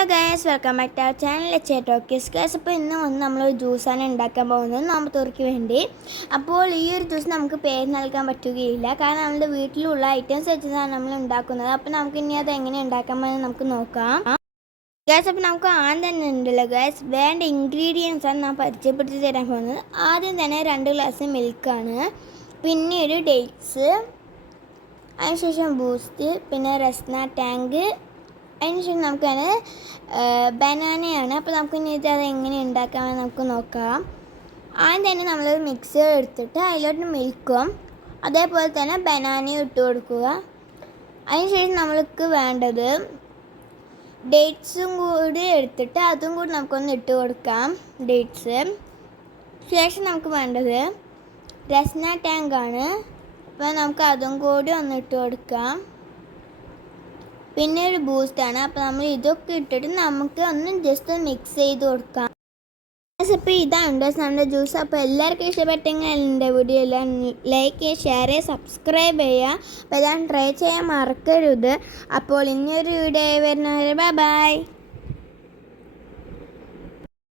Hello guys, welcome back to our channel talkies guys. അപ്പോൾ ഇന്ന് നമ്മളൊരു ജ്യൂസാണ് ഉണ്ടാക്കാൻ പോകുന്നത് നോമ്പത്തോർക്ക് വേണ്ടി. അപ്പോൾ ഈ ഒരു ജ്യൂസ് നമുക്ക് പേര് നൽകാൻ പറ്റുകയില്ല, കാരണം നമ്മുടെ വീട്ടിലുള്ള ഐറ്റംസ് വെച്ചിട്ടാണ് നമ്മൾ ഉണ്ടാക്കുന്നത്. അപ്പോൾ നമുക്ക് ഇനി അത് എങ്ങനെ ഉണ്ടാക്കാമെന്ന് നമുക്ക് നോക്കാം ഗൈസ്. അപ്പോൾ നമുക്ക് ആദ്യം തന്നെ ഉണ്ടല്ലോ ഗൈസ്, വേണ്ട ഇൻഗ്രീഡിയൻസ് ആണ് ഞാൻ പരിചയപ്പെടുത്തി തരാൻ പോകുന്നത്. ആദ്യം തന്നെ 2 ഗ്ലാസ് മിൽക്കാണ്, പിന്നീട് ഡേറ്റ്സ്, അതിനുശേഷം ബൂസ്റ്റ്, പിന്നെ റസ്ന ടാങ്ക്, അതിനുശേഷം നമുക്കത് ബനാനയാണ്. അപ്പോൾ നമുക്ക് ഇനി അത് എങ്ങനെ ഉണ്ടാക്കാമെന്ന് നമുക്ക് നോക്കാം. ആദ്യം തന്നെ നമ്മളൊരു മിക്സർ എടുത്തിട്ട് അതിലോട്ട് മിൽക്കും അതേപോലെ തന്നെ ബനാനയും ഇട്ട് കൊടുക്കുക. അതിനുശേഷം നമ്മൾക്ക് വേണ്ടത് ഡേറ്റ്സും കൂടി എടുത്തിട്ട് അതും കൂടി നമുക്കൊന്ന് ഇട്ട് കൊടുക്കാം. ഡേറ്റ്സ് ശേഷം നമുക്ക് വേണ്ടത് റസ്ന ടാങ്കാണ്. അപ്പോൾ നമുക്ക് അതും കൂടി ഒന്ന് ഇട്ട് കൊടുക്കാം. പിന്നെ ഒരു ബൂസ്റ്റാണ്. അപ്പോൾ നമ്മൾ ഇതൊക്കെ ഇട്ടിട്ട് നമുക്ക് ഒന്ന് ജസ്റ്റ് മിക്സ് ചെയ്ത് കൊടുക്കാം. അപ്പോൾ ഇതാണ് നമ്മുടെ ജ്യൂസ്. അപ്പോൾ എല്ലാവർക്കും ഇഷ്ടപ്പെട്ടെങ്കിൽ എൻ്റെ വീഡിയോ എല്ലാം ലൈക്ക് ചെയ്യുക, ഷെയർ ചെയ്യുക, സബ്സ്ക്രൈബ് ചെയ്യുക. അപ്പോൾ എല്ലാം ട്രൈ ചെയ്യാൻ മറക്കരുത്. അപ്പോൾ ഇനിയൊരു വീഡിയോ വരുന്നവരെ ബൈ ബൈ.